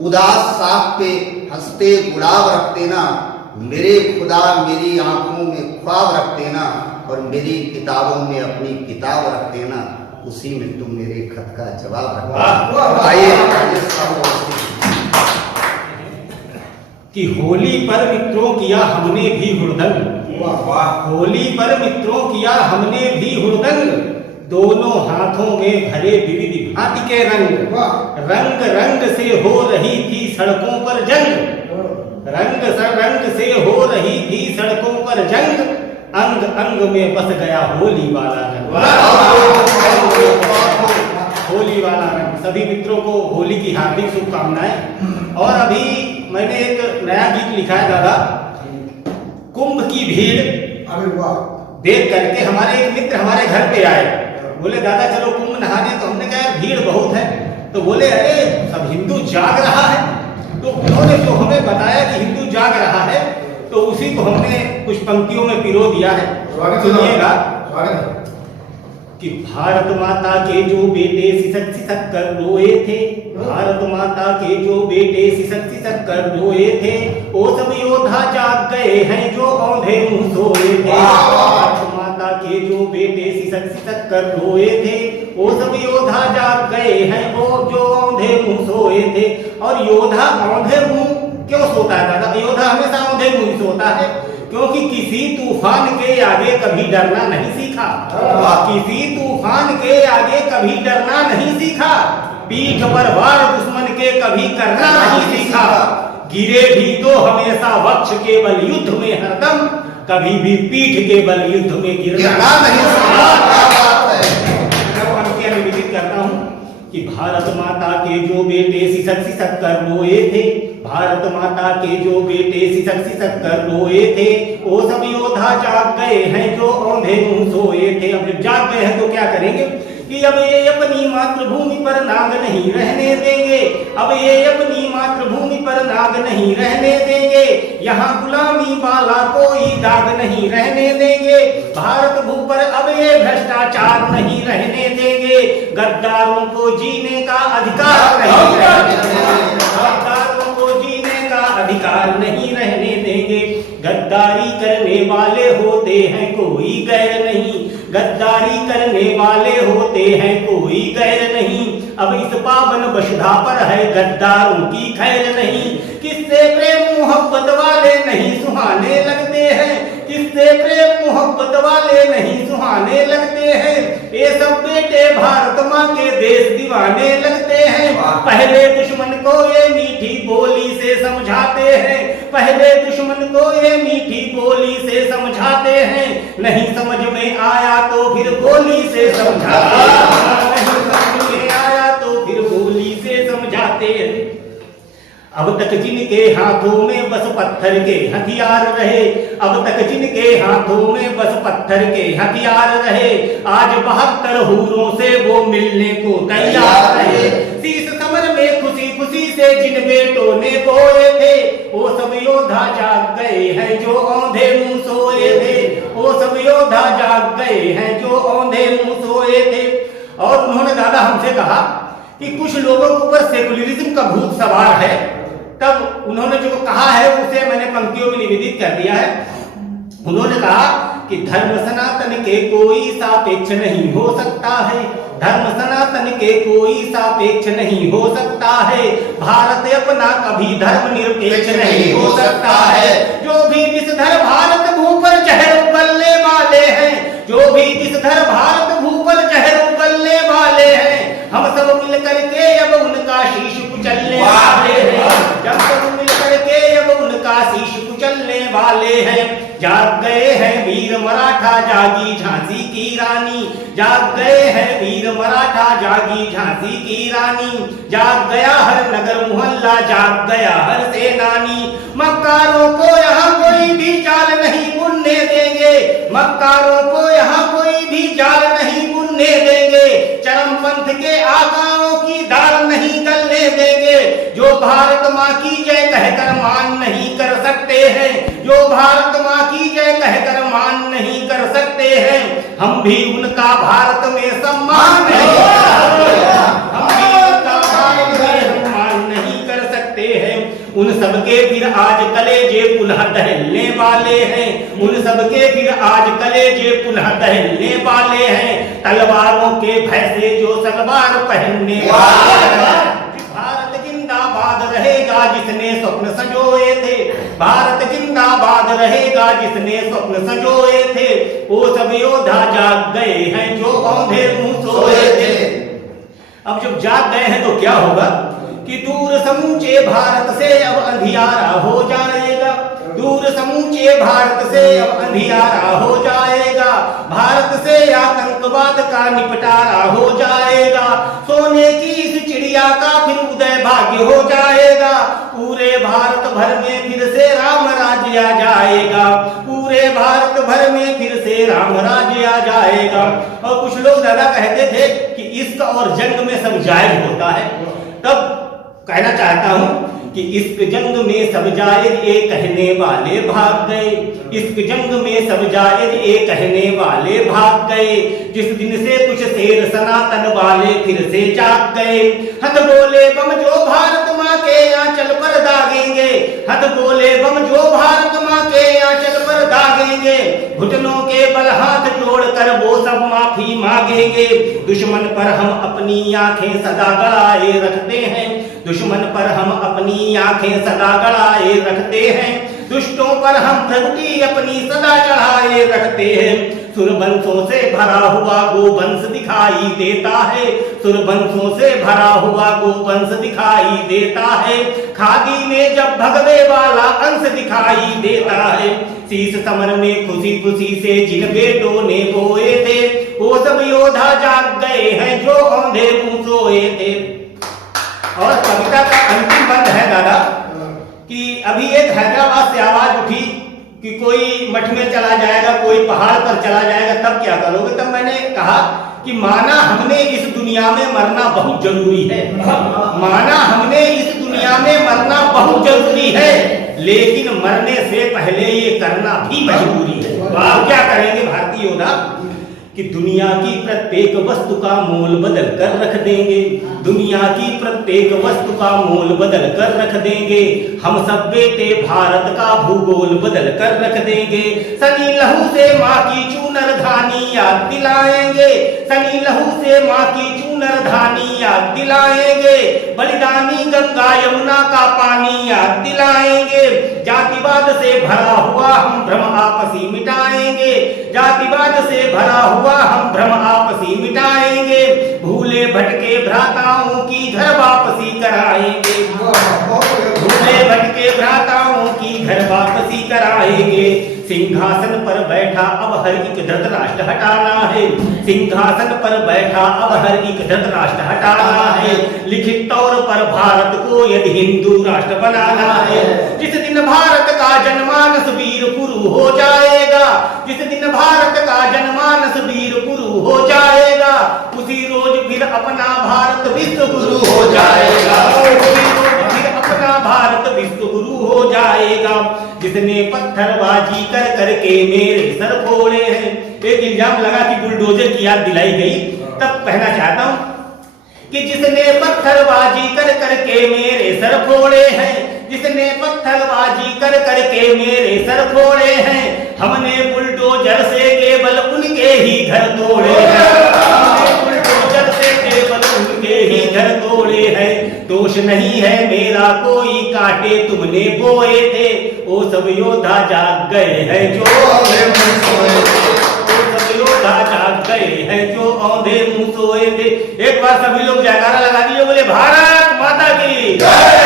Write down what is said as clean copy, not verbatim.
उदास साफ पे हंसते गुलाब रख देना, मेरे खुदा मेरी आंखों में ख्वाब रख देना, और मेरी किताबों में अपनी किताब रख देना, उसी में तुम मेरे खत का जवाब रखना। आइए कि होली पर मित्रों किया हमने भी हुड़दंग, होली पर मित्रों किया हमने भी हुड़दंग, दोनों हाथों में भरे विविध भांति के रंग, रंग रंग से हो रही थी सड़कों पर जंग, रंग से हो रही थी सड़कों पर जंग, अंग अंग में बस गया होली वाला रंग, होली वाला रंग। सभी मित्रों को होली की हार्दिक शुभकामनाएं। और अभी मैंने एक नया गीत लिखा है दादा, कुंभ की भीड़। देख करके हमारे एक मित्र हमारे घर पे आए, बोले दादा चलो कुंभ नहाने। तो हमने कहा भीड़ बहुत है। तो बोले अरे सब हिंदू जाग रहा है। तो उन्होंने जो हमें बताया कि हिंदू जाग रहा है, तो उसी को हमने कुछ पंक्तियों में पिरो दिया है, सुनिएगा। कि भारत माता के जो बेटे सिसक सिसक कर रोए थे, भारत माता के जो बेटे सिसक सिसक कर रोए थे, वो सब योद्धा जाग गए हैं जो औंधे मुंह सोए थे। भारत माता के जो बेटे सिसक सिसक कर रोए थे, वो सब योद्धा जाग गए हैं वो जो औंधे मुंह सोए थे। और योद्धा औंधे मुंह क्यों सोता है दादा? योद्धा हमेशा औंधे मुंह सोता है क्योंकि किसी तूफान के आगे कभी डरना नहीं सीखा, किसी तूफान के आगे कभी डरना नहीं सीखा, पीठ पर वार दुश्मन के कभी करना नहीं सीखा, गिरे भी तो हमेशा वक्ष के बल युद्ध में हरदम, कभी भी पीठ के बल युद्ध में गिरना नहीं सीखा। मैं निवेदित करता हूँ कि भारत माता के जो बेटे सिसक सिसक कर रोए थे, भारत माता के जो बेटे सिसक सिसक कर रोए थे, वो सब योद्धा जाग गए हैं जो औंधे मुंह सोए थे। अब जब जाग गए हैं तो क्या करेंगे कि अब ये अपनी मातृभूमि पर नाग नहीं रहने देंगे, अब ये अपनी मातृभूमि पर नाग नहीं रहने देंगे, यहाँ गुलामी वाला कोई दाग नहीं रहने देंगे, भारत भू पर अब ये भ्रष्टाचार नहीं रहने देंगे, गद्दारों को जीने का अधिकार नहीं रहने देंगे, गद्दारों को जीने का अधिकार नहीं रहने देंगे। गद्दारी करने वाले होते हैं कोई गैर नहीं, गद्दारी करने वाले होते हैं कोई गैर नहीं, अब इस पावन बशधा पर है गद्दारों की खैर नहीं। किससे प्रेम मोहब्बत वाले नहीं सुहाने लगते हैं, किससे प्रेम मोहब्बत वाले नहीं सुहाने लगते हैं, ये सब बेटे भारत माँ के देश दीवाने लगते हैं। पहले दुश्मन को ये मीठी बोली से समझाते हैं, पहले दुश्मन को ये मीठी बोली से समझाते हैं, नहीं समझ में आया तो फिर गोली से समझाते हैं, नहीं समझ में आया तो फिर गोली से समझाते हैं। अब तक जिनके हाथों में बस पत्थर के हथियार रहे, अब तक जिनके हाथों में बस पत्थर के हथियार रहे, आज 72 हूरों से वो मिलने को तैयार रहे। शीश समर में खुशी खुशी से जिन बेटों ने बोए थे, वो सब योद्धा जाग गए हैं जो औंधे मुंह सोए थे, वो सब योद्धा जाग गए हैं जो औंधे मुंह सोए थे। और उन्होंने दादा हमसे कहा कि कुछ लोगों के ऊपर सेकुलरिज्म का भूत सवार है। तब उन्होंने जो कहा है उसे मैंने पंक्तियों में निवेदित कर दिया है। उन्होंने कहा कि धर्म सनातन के कोई सापेक्ष नहीं हो सकता है, धर्म सनातन के कोई सापेक्ष नहीं हो सकता है, भारत अपना कभी धर्म निरपेक्ष नहीं हो सकता है। जो भी विषधर भारत भू पर जहर उगलने वाले हैं, जो भी विषधर भारत भू पर जहर उगलने वाले हैं, हम सब मिलकर के अब उनका शीश कुचलने वाले हैं, जब सब मिलकर के अब उनका शीश कुचलने वाले हैं। जाग गए हैं वीर मराठा जागी झांसी की रानी, जाग गए हैं वीर मराठा जागी झांसी की रानी, जाग गया हर नगर मोहल्ला, जाग गया हर सेनानी। मक्कारों को यहाँ कोई भी चाल नहीं बुनने देंगे, मक्कारों को यहाँ कोई भी जाल नहीं बुनने देंगे, चरमपंथ के आकाओं की दाल नहीं गलने देंगे। जो भारत माँ की जय कहकर मान नहीं कर सकते हैं, जो भारत माँ की जय कहकर मान नहीं कर सकते हैं, हम भी उनका भारत में सम्मान नहीं, हम भी उनका भारत में सम्मान नहीं कर सकते। उन सबके फिर आज कलेजे पुनः दहलने वाले हैं, उन सबके फिर आज कलेजे पुनः दहलने वाले हैं, तलवारों के भय से जो सलवार पहनने वाले हैं। भारत जिंदाबाद रहेगा जिसने स्वप्न संजोए थे, भारत जिंदाबाद रहेगा जिसने स्वप्न संजोए थे, वो सब योद्धा जाग गए हैं जो औंधे मुंह सोए थे। अब जब जाग गए हैं तो क्या होगा कि दूर समूचे भारत से अब अंधियारा हो जाएगा, दूर समूचे भारत से अब अंधियारा हो जाएगा, भारत से आतंकवाद का निपटारा हो जाएगा, सोने की इस चिड़िया का फिर उदय भाग्य हो जाएगा, पूरे भारत भर में फिर से राम राज्य आ जाएगा, पूरे भारत भर में फिर से राम राज्य आ जाएगा। और कुछ लोग दादा कहते थे कि इश्क और जंग में सब जायज होता है, तब कहना चाहता हूं कि इश्क जंग में सब जायज ये कहने वाले भाग गए, इश्क जंग में सब जायज ये कहने वाले भाग गए, जिस दिन से कुछ शेर सनातन वाले फिर से जाग गए, हद बोले बम जो भारत माँ के आंचल पर दागेंगे, हद बोले बम जो भारत माँ के आंचल पर दागेंगे, घुटनों के बल हाथ जोड़कर वो सब माफी मांगेंगे, दुश्मन पर हम अपनी आंखें सदा गड़ाए रखते हैं, दुश्मन पर हम अपनी आंखें सदा गड़ाए रखते हैं, दुष्टों पर हम प्रगति अपनी सदा चढ़ाए रखते हैं, सुरबंशों से भरा हुआ गोवंश दिखाई देता है, सुरबंशों से भरा हुआ गोवंश दिखाई देता है, खादी में जब भगवे वाला अंश दिखाई देता है, शीश समर में खुशी खुशी से जिन बेटों ने बोए थे, वो सब योद्धा जाग गए हैं जो औंधे मुंह सोए थे। और कविता का अंतिम बंद है दादा कि अभी एक हैदराबाद से आवाज उठी कि कोई मठ में चला जाएगा, कोई पहाड़ पर चला जाएगा, तब क्या करोगे? तब मैंने कहा कि माना हमने इस दुनिया में मरना बहुत जरूरी है, माना हमने इस दुनिया में मरना बहुत जरूरी है, लेकिन मरने से पहले ये करना भी मजबूरी है। आप क्या करेंगे भारतीय योद्धा कि दुनिया की प्रत्येक वस्तु का मोल बदल कर रख देंगे, दुनिया की प्रत्येक वस्तु का मोल बदल कर रख देंगे, हम सब बेटे भारत का भूगोल बदल कर रख देंगे, सनी लहू से माँ की चूनर धानी याद दिलाएंगे, सनी लहू से माँ की चूनर धानी याद दिलाएंगे, बलिदानी गंगा यमुना का पानी याद दिलाएंगे, जातिवाद से भरा हुआ हम भ्रम आपसी मिटाएंगे, जातिवाद से भरा हुआ हम भ्रम आपसी मिटाएंगे, भूले भटके भ्राताओं की घर वापसी कराएंगे, भूले भटके भ्राताओं की घर वापसी कराएंगे, सिंहासन पर बैठा अब हर एक धृतराष्ट्र हटाना है, सिंहासन पर बैठा अब हर एक धृतराष्ट्र हटाना है, लिखित तौर पर भारत को यदि हिंदू राष्ट्र बनाना है, जिस दिन भारत का जनमानस वीर पुरु हो जाएगा, जिस दिन भारत का जनमानस वीर पुरु हो जाएगा, उसी रोज फिर अपना भारत विश्व गुरु हो जाएगा, उसी रोज फिर अपना भारत विश्व गुरु हो जाएगा, जिसने पत्थरबाजी कर करके मेरे सर फोड़े हैं। एक इल्जाम लगा कि बुलडोजर की याद दिलाई गई, तब कहना चाहता हूं कि जिसने पत्थरबाजी कर करके मेरे सर फोड़े हैं, जिसने पत्थरबाजी कर करके मेरे सर फोड़े हैं, हमने बुलडोजर से केवल उनके ही घर तोड़े हैं, हमने बुलडोजर से केवल उनके ही घर तोड़े हैं, दोष नहीं है मेरा कोई काटे तुमने बोए थे, वो सब योद्धा जाग गए हैं जो औंधे मुंह सोए थे, वो सब योद्धा जाग गए हैं जो औंधे मुंह सोए थे। एक बार सभी लोग जयकारा लगा दिए, बोले भारत माता की जय।